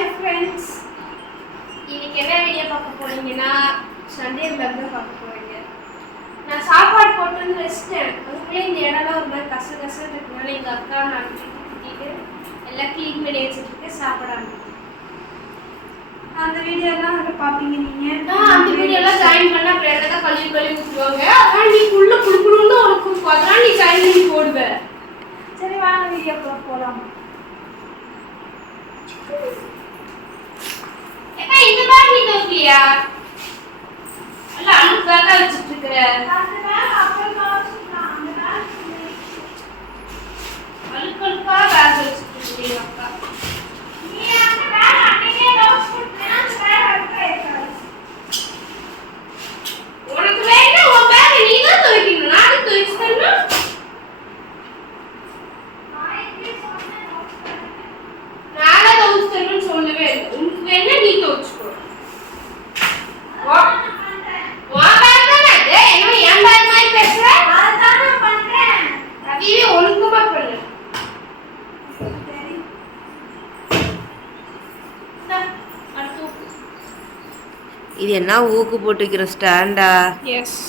Hi friends, இன்னைக்கு என்ன video பார்க்க போறீங்கன்னா சண்டே vlog தான் பார்க்க போறீங்க. நான் சாப்பாடு போட்டு வந்து வச்சிட்டேன். அதுக்குள்ளே இந்த இடம்லாம் ஒரு மாதிரி கசகசன்னு இருக்கனால எங்கள் அக்கா நான் திட்டிட்டு எல்லாம் க்ளீன் பண்ணி வச்சுட்டு சாப்பிடாங்க. அந்த வீடியோலாம் வந்து பார்ப்பீங்க நீங்கள். அந்த வீடியோலாம் ஜாயின் பண்ணால் அப்புறம் எல்லாம் கழுவி ஊற்றுவாங்க. அதனால் நீ உள்ள கொடுக்கணும்னு உனக்கு அதெல்லாம் நீ ஜாயின் பண்ணி போடுவேன். சரி வாங்க வீடியோக்குள்ள போகலாம். ஏப்பா இந்த பேக் நீ தூக்கியா? அல்ல அழுக்கு பேக்கா வச்சிட்டு இருக்கற. அந்த பேக் அப்புறம் காமிச்சலாம். அந்த பேக் அழுக்கா பேக் வச்சிட்டு இருக்கீங்க அக்கா. நீ அந்த பேக் அன்னைக்கே லாஸ் பண்ணிட்டேன். அந்த பேக் அழுக்கா இருக்காது. உனக்கு வேணா உன் பேக் நீ தான் துவைக்கணும். நான் துவைச்சு தரணும். சொல்லவே உனக்கு வேணா நீ துவைச்சுக்கோ. இது என்ன ஊக்கு போட்டுக்கிற ஸ்டாண்டா? எஸ்.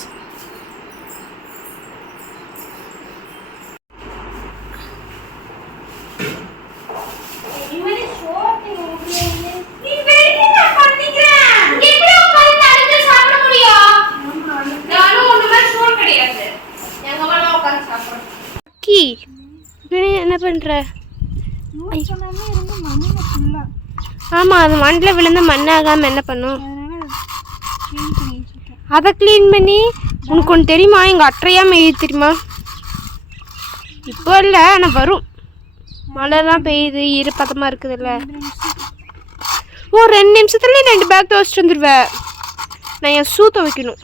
என்ன பண்ற? ஆமா, அது மண்ணில் விழுந்து மண்ணாகாம என்ன பண்ணும்? அதை க்ளீன் பண்ணி உனக்கு ஒன்று தெரியுமா? எங்கள் அற்றையா மெய்யுது தெரியுமா? இப்போ இல்லை, ஆனால் வரும். மழைலாம் பெய்யுது, ஈரப்பதமாக இருக்குதுல்ல. ஓ 2 நிமிஷத்துலேயே 2 பேக் துவைச்சிட்டு வந்துடுவேன். நான் என் ஷூ துவைக்கணும்.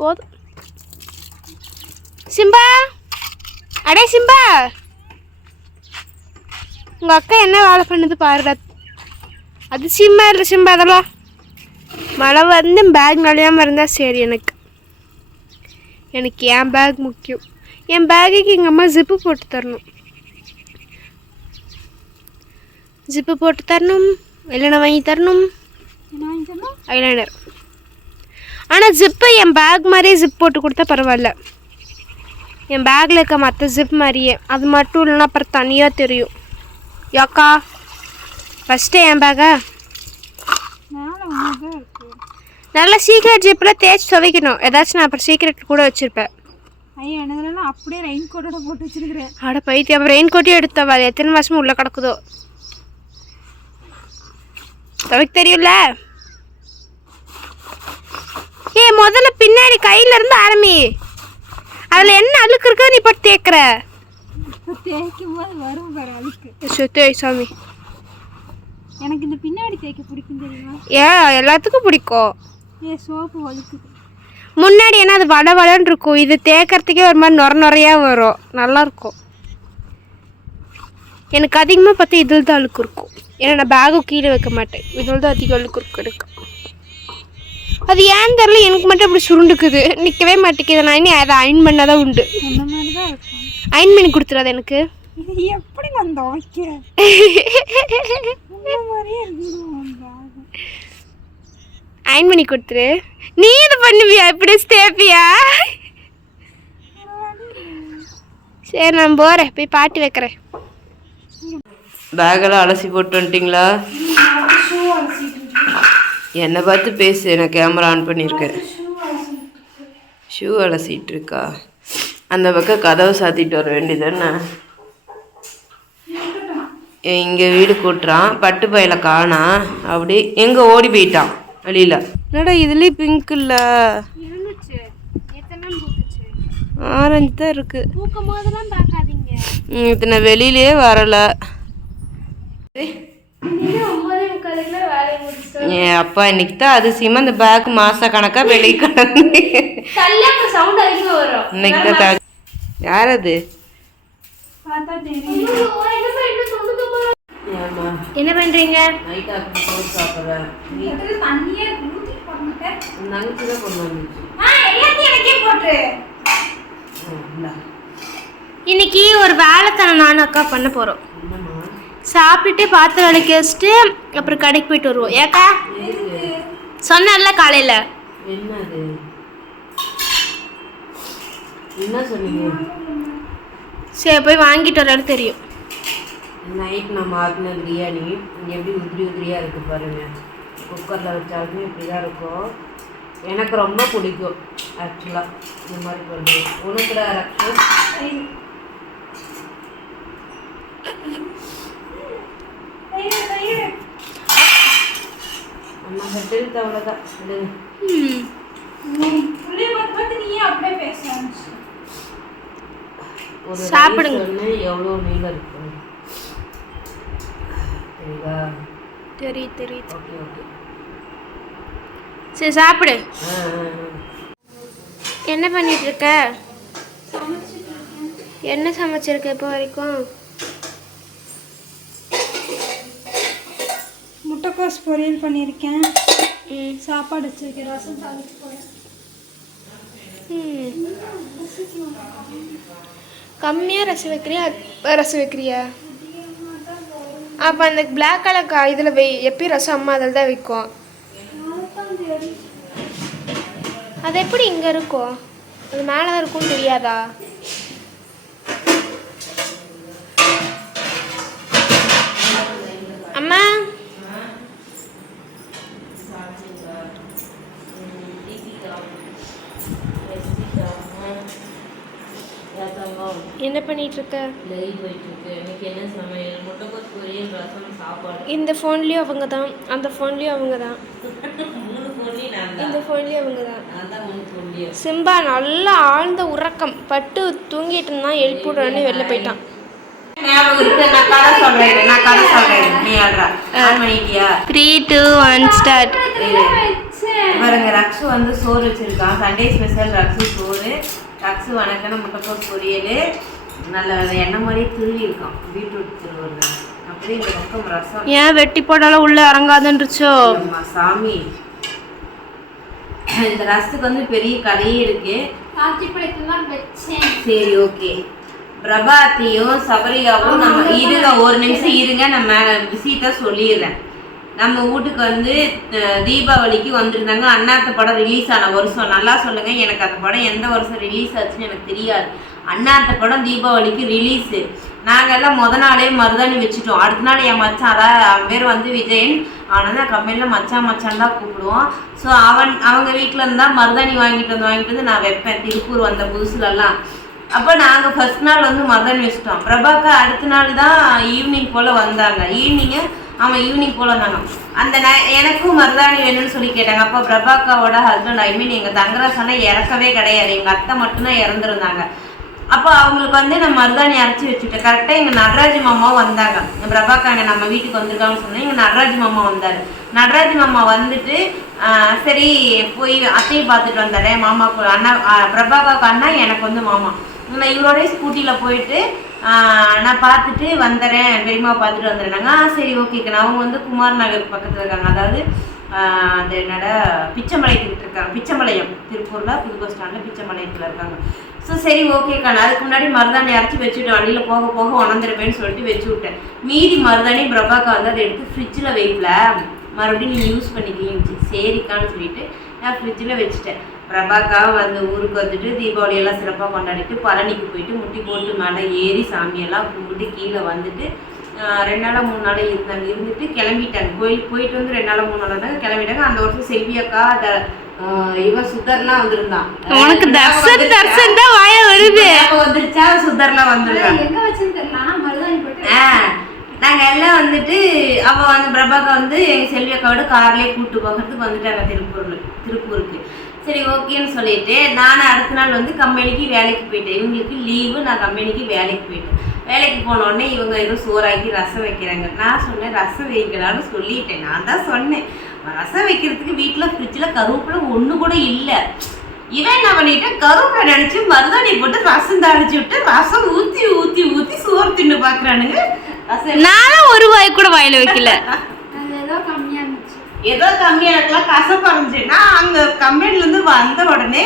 போதும். சிம்பா, அடே சிம்பா, உங்கள் அக்கா என்ன வேலை பண்ணுது பாருடா. அது சிம்பா இல்லை சிம்பா, அதெல்லாம் மழை வந்து பேக் நழையாமல் இருந்தால் சரி. எனக்கு என் பேக் முக்கியம். என் பேக்குக்கு எங்கள் அம்மா ஜிப்பு போட்டு தரணும். ஜிப்பு போட்டு தரணும், ஐலைனர் வாங்கி தரணும். ஐலைனர் ஆனால் ஜிப்பு என் பேக் மாதிரியே ஜிப் போட்டு கொடுத்தா பரவாயில்ல. என் பேக்கில் இருக்க மற்ற ஜிப் மாதிரியே. அது மட்டும் இல்லைன்னா அப்புறம் தனியாக தெரியும். யாக்கா ஃபஸ்ட்டு என் பேக்கா நல்லா சீக்கிரம் ஜிப்பில் தேய்ச்சி துவைக்கணும். ஏதாச்சும் நான் அப்புறம் சீக்கிரட் கூட வச்சுருப்பேன். ஐயா எனதுலாம் அப்படியே ரெயின் கோட்டோட போட்டு வச்சுருக்கிறேன். ஆட பைத்தியம், அப்புறம் ரெயின் கோட்டையும் எடுத்தவா. அது எத்தனை மாதமும் உள்ளே கிடக்குதோ. துவைக்க தெரியும்ல. முதல்ல பின்னாடி கையில இருந்து ஆரம்பி. அதில் என்ன அழுக்கு இருக்கா நீ இப்போ தேய்க்கிற? தேய்க்கும் போது வரும் பாரு அழுக்கு. தேய் சாமி. எனக்கு இந்த பின்னாடி தேய்க்க பிடிக்கும் தெரியுமா? எல்லாத்துக்கும் பிடிக்கும். சோப்பு வழுக்கு. முன்னாடி என்ன அது வட வடன்னு இருக்கும். இது தேய்க்கிறதுக்கே ஒரு மாதிரி நுரையாக வரும். நல்லாயிருக்கும். எனக்கு அதிகமாக பார்த்தா இதில் தான் அழுக்கு இருக்கும். ஏன்னா நான் பேகும் கீழே வைக்க மாட்டேன். இதில் தான் அதிகம் அழுக்கு இருக்கும் எனக்கு. அது ஏன்னு தெரியல, எனக்கு மட்டும் அப்படி சுருண்டுக்குது, நிற்கவே மாட்டேங்குது. நான் இனி அதை அயன் பண்ணால் தான் உண்டு. அந்த மாதிரி தான் இருக்கும். அயன் பண்ணி கொடுத்துடாது எனக்கு. இது எப்படி நான் துவைக்கிறேன்? அயன் பண்ணி கொடுத்துரு. நீ இது பண்ணுவியா? இப்படி தேப்பியா? சரி நான் போகிறேன், போய் பாட்டி வைக்கிறேன். பேக்கெல்லாம் அலசி போட்டு வந்துட்டிங்களா? என்னை பார்த்து பேசு, நான் கேமரா ஆன் பண்ணியிருக்கேன். ஷூ அலசிட்டு இருக்கா? அந்த பக்கம் கதவை சாத்திட்டு வர வேண்டியதுன்னு. இங்கே வீடு கூட்டுறான், பட்டு பையில காணா. அப்படி எங்கே ஓடி போயிட்டான் வெளியில். என்னடா இதுலேயும் பிங்க் இல்லை, ஆரஞ்சு தான் இருக்கு. இத்தனை வெளியிலே வரலை. என் அப்பா இன்னைக்கு தான் அதிசயமா இந்த பேக் மாச கணக்கா வெளியே கிடந்து இன்னைக்கு தான். யார் அது? என்ன பண்றீங்க? இன்னைக்கு ஒரு வேலைத்தனம் நானும் அக்கா பண்ண போகிறோம். என்னம்மா? சாப்பிட்டுட்டு பாத்திரம் விளக்கி வச்சுட்டு அப்புறம் கடைக்கு போயிட்டு வருவோம். ஏக்கா சொன்னேன்ல காலையில். என்னது? என்ன சொன்னீங்க? சரி போய் வாங்கிட்டு வராது தெரியும். நைட் நான் மாற்றின பிரியாணி எப்படி உதிரியாக இருக்குது பாருங்கள். குக்கரில் வச்சாலுமே இப்படி தான் இருக்கும். எனக்கு ரொம்ப பிடிக்கும் ஆக்சுவலாக இந்த மாதிரி பண்ணுறது. உனக்கு ரக்ஷு அம்மா செட்டில் அவ்வளோதான். ஒரு சாப்பிடுங்க. எவ்வளோ நீளம் இருக்கு சரிங்களா? தெரியுது. ஓகே ஓகே சரி சாப்பிடு. ஆ என்ன பண்ணிட்டு இருக்க? என்ன சமைச்சிருக்க இப்போ வரைக்கும்? முட்டைக்கோஸ் பொரியல் பண்ணியிருக்கேன். சாப்பாடு வச்சிருக்கேன். ரசம் தாளிச்சு போகிறேன். கம்மியாக ரசம் வைக்கிறியா ரசம் வைக்கிறியா? அப்போ அந்த பிளாக் கலர் இதில் எப்பயும் ரசம் அம்மா அதில் தான் வைக்கும். அது எப்படி இங்கே இருக்கும்? அது மேலே தான் இருக்கும்னு தெரியாதா? அம்மா என்ன பண்ணிட்டு இருக்க? இந்த ஃபோன்லேயும் அவங்க தான், அந்த ஃபோன்லேயும் அவங்க தான், இந்த ஃபோன்லேயும் அவங்க தான். சிம்பா நல்லா ஆழ்ந்த உறக்கம் பட்டு தூங்கிட்டு இருந்தான். எழுப்பி விடுறேன்னு வெளில போயிட்டான். பண்ணிட்டியா? 3, 2, 1 ஸ்டார்ட். பாருங்க ரக்ஷு வந்து சோறு வச்சிருக்கான். சண்டே ஸ்பெஷல் ரக்ஷு சோறு. ரக்ஷு வணக்கன முட்டைக்கோஸ் பொரியல் நல்ல எண்ணெய் மாதிரியே திருவி இருக்கான். பீட்ரூட் திருவுறது. அப்படியே இந்த பக்கம் ரசம். ஏன் வெட்டி போட்டாலும் உள்ள இறங்காதுன்றுச்சோ சாமி. இந்த ரசத்துக்கு வந்து பெரிய கதையே இருக்கு. சரி ஓகே. பிரபாத்தியும் சபரியாவும் நம்ம இருங்க ஒரு நிமிஷம் இருங்க. நம்ம விஷயத்த சொல்லிடுறேன். நம்ம வீட்டுக்கு வந்து தீபாவளிக்கு வந்திருந்தாங்க. அண்ணாத்த படம் ரிலீஸ் ஆன வருஷம் நல்லா சொல்லுங்க. எனக்கு அந்த படம் எந்த வருஷம் ரிலீஸ் ஆச்சுன்னு எனக்கு தெரியாது. அண்ணாத்த படம் தீபாவளிக்கு ரிலீஸு. நாங்கள் எல்லாம் நாளே மருதாணி வச்சுட்டோம். அடுத்த நாள் என் மச்சான், அதாவது அவன் பேர் வந்து விஜயன், அவனை தான் கம்பெனியில் மச்சான் தான் கூப்பிடுவோம். ஸோ அவங்க வீட்டில் இருந்தால் மருதாணி வாங்கிட்டு வந்து நான் வைப்பேன். திருப்பூர் வந்த புதுசுலலாம். அப்போ நாங்கள் ஃபர்ஸ்ட் நாள் வந்து மருதாணி வச்சுட்டோம். பிரபாக்கா அடுத்த நாள் தான் ஈவினிங் போல் வந்தாங்க. ஈவினிங் போல் வந்தாங்க. அந்த எனக்கும் மருதாணி வேணும்னு சொல்லி கேட்டாங்க. அப்போ பிரபாக்காவோட ஹஸ்பண்ட் எங்கள் தங்கராசனா இறக்கவே கிடையாது. எங்கள் அத்தை மட்டும்தான் இறந்துருந்தாங்க. அப்போ அவங்களுக்கு வந்து நான் மருதாணி அரைச்சி வச்சுட்டேன். கரெக்டாக எங்கள் நடராஜ் மாமாவும் வந்தாங்க. பிரபாக்காங்க நம்ம வீட்டுக்கு வந்திருக்காங்கன்னு சொன்னேன். எங்கள் நடராஜ் மாமா வந்தார். நடராஜ் மாமா வந்துட்டு சரி போய் அத்தையை பார்த்துட்டு வந்தாரேன். மாமாவுக்கு அண்ணா, பிரபாக்காவுக்கு அண்ணா, எனக்கு வந்து மாமா. நான் இவரோடய ஸ்கூட்டியில் போயிட்டு நான் பார்த்துட்டு வந்துடுறேன், பெரியம்மாவை பார்த்துட்டு வந்துடுறாங்க. சரி ஓகேக்கண்ணா. அவங்க வந்து குமார் நகர் பக்கத்தில் இருக்காங்க. அதாவது அந்த என்னோட பிச்சைமலைக்கிட்ட இருக்காங்க. பிச்சைமலையம் திருப்பூரில் புது பஸ் ஸ்டாண்டில் பிச்சைமலையத்தில் இருக்காங்க. ஸோ சரி ஓகேக்கண்ணா. அதுக்கு முன்னாடி மருதாணி அரைச்சி வச்சுட்டு வண்டியில் போக உணர்ந்துருப்பேன்னு சொல்லிட்டு வச்சு விட்டேன். மீதி மருதாணி பிரபாக்கா வந்து அதை எடுத்து ஃப்ரிட்ஜில் வைக்கல, மறுபடியும் நீங்கள் யூஸ் பண்ணிக்கிங்க சரிக்கான்னு சொல்லிட்டு நான் ஃப்ரிட்ஜில் வச்சுட்டேன். பிரபாக்கா வந்து ஊருக்கு வந்துட்டு தீபாவளியெல்லாம் சிறப்பாக கொண்டாடிட்டு பழனிக்கு போயிட்டு முட்டி போட்டு மேலே ஏறி சாமியெல்லாம் கும்பிட்டு கீழே வந்துட்டு 2 நாளா 3 நாளா இருந்துட்டு கிளம்பிட்டாங்க. கோயிலுக்கு போயிட்டு வந்து 2 நாளா 3 நாளா இருந்தாங்க, கிளம்பிட்டாங்க. அந்த வருஷம் செல்வி அக்கா இவன் சுதர்லாம் வந்திருந்தான். உனக்கு தர்சன் தான் வாய வருது. வந்துருச்சா? சுதர்லாம் வந்துருக்காங்க. நாங்கள் எல்லாம் வந்துட்டு அவள் வந்து பிரபாக்கா வந்து எங்கள் செல்வி அக்காவோட கார்லேயே கூப்பிட்டு போகிறதுக்கு வந்துட்டாங்க திருப்பூருக்கு. சரி ஓகேன்னு சொல்லிட்டு நான் அடுத்த நாள் வந்து கம்பெனிக்கு வேலைக்கு போயிட்டேன். இவங்களுக்கு லீவு, நான் கம்பெனிக்கு வேலைக்கு போயிட்டேன். வேலைக்கு போனோடனே இவங்க ஏதோ சோறாக்கி ரசம் வைக்கிறாங்க. நான் சொன்னேன் ரசம் வைக்கலான்னு சொல்லிட்டேன். நான் தான் சொன்னேன் ரசம் வைக்கிறதுக்கு வீட்டில் ஃப்ரிட்ஜில் கருவேப்பிலை ஒன்று கூட இல்லை. இவன் என்ன பண்ணிட்டேன், கருவேப்பிலை நினச்சி மருதாணி போட்டு ரசம் தாளிச்சு விட்டு ரசம் ஊற்றி சோறு தின்னு பார்க்குறானுங்க. நானும் ஒரு வாய் கூட வாயில வைக்கல. ஏதோ கம்மியாக இருக்கலாம், கசப்பாக இருந்துச்சு. நான் அங்கே கம்பெனிலேருந்து வந்த உடனே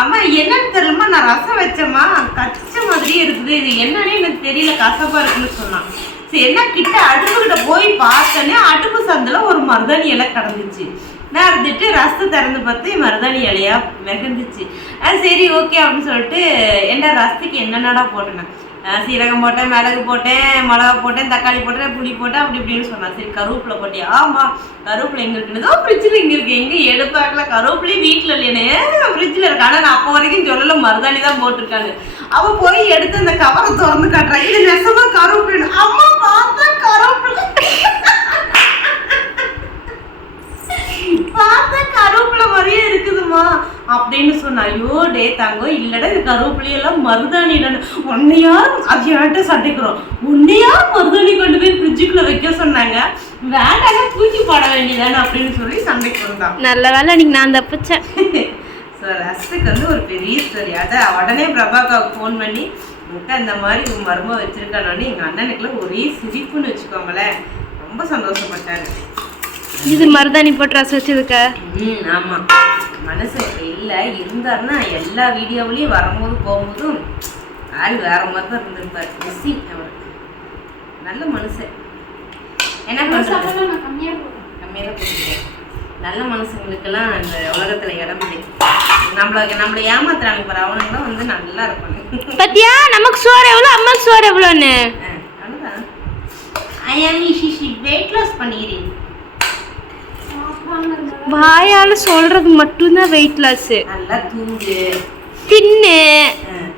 அம்மா என்னன்னு தெரியலமா, நான் ரசம் வச்சேம்மா, கச்ச மாதிரியே இருக்குது, இது என்னன்னு எனக்கு தெரியல, கசப்பா இருக்குன்னு சொன்னான். சரி என்ன கிட்ட அடுப்புக்கிட்ட போய் பார்த்தோன்னே அடுப்பு சந்தில் ஒரு மருதாணி இலை கிடந்துச்சு. நான் இருந்துட்டு ரசத்தை திறந்து பார்த்து மருதாணி இலையா மிதந்துச்சு. சரி ஓகே அப்படின்னு சொல்லிட்டு என்ன ரசத்துக்கு என்னென்னடா போட்டேன், சீரகம் போட்டேன், மிளகு போட்டேன், மிளகா போட்டேன், தக்காளி போட்டேன், புளி போட்டேன், அப்படி இப்படின்னு சொன்னான். சரி கருவேப்பிலை போட்டேன். ஆமாம் கருவேப்பிலை எங்கே இருக்குன்னு, ஃப்ரிட்ஜில் எங்கே இருக்குது, எங்கே எடுப்பாக்கல, கருவேப்பிலையும் வீட்டில் இல்லைன்னு ஃப்ரிட்ஜில் இருக்கு. ஆனால் நான் அப்போ வரைக்கும் சொல்லலை, மருதாணி தான் போட்டிருக்காங்க. அவள் போய் எடுத்து அந்த கவரை திறந்து காட்டுறான், இது நெசமா கருவேப்பிலை. அம்மா பார்த்தா கருவேப்பிலை, பார்த்தா கருவேப்பிலை மாதிரியே இருக்குதுமா அப்படின்னு சொன்னா. ஐயோ டே தங்கம், இல்லடா இது கருவேப்பிலையெல்லாம் மருதாணிடான்னு. உன்னையார் அதிகாட்ட சண்டைக்கிறோம், உன்னையார் மருதாணி கொண்டு போய் ஃப்ரிட்ஜுக்குள்ள வைக்க சொன்னாங்க, வேண்டாங்க தூக்கி போட வேண்டியதானே அப்படின்னு சொல்லி சண்டைக்கு வந்தான். நல்ல வேலை நீங்க நான் தப்பிச்சேன். ஸோ ரசத்துக்கு வந்து ஒரு பெரிய ஸ்டோரி. அதை உடனே பிரபாக்காவுக்கு ஃபோன் பண்ணி முட்டை இந்த மாதிரி உன் மருமக வச்சிருக்கானோன்னு எங்கள் அண்ணனுக்குலாம் ஒரே சிரிப்புன்னு வச்சுக்கோங்களேன், ரொம்ப சந்தோஷப்பட்டாரு. இது மருதாணி போட்டு ரசம் வச்சதுக்க. ஆமாம், மனசு இல்லை இருந்தாருன்னா எல்லா வீடியோவிலையும் வரும்போது போகும்போதும் ஆள் வேற மாதிரி தான் இருந்திருப்பார். மிஸ்ஸிங் அவர், நல்ல மனுஷன். என்ன பண்ணுறது, கம்மியாக தான் போட்டுருக்கேன். நல்ல மனுஷங்களுக்கெல்லாம் இந்த உலகத்தில் இடம் இல்லை. நம்மளை ஏமாத்துறாங்க பாரு, அவனுங்களும் வந்து நல்லா இருப்பாங்க. பத்தியா நமக்கு சோறு எவ்வளோ, அம்மாக்கு சோறு எவ்வளோன்னு. அவ்வளோதான். வெயிட் லாஸ் பண்ணிக்கிறேன். வாயால சொல்றது மட்டும்தான் வெயிட் லாஸ். நல்லா தூங்கு, தின்னு,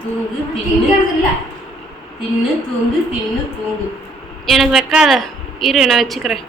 தூங்கு, தின்னு, தின்னு, தூங்கு, தின்னு, தூங்கு. எனக்கு வைக்காத, இரு நான் வச்சுக்கிறேன்.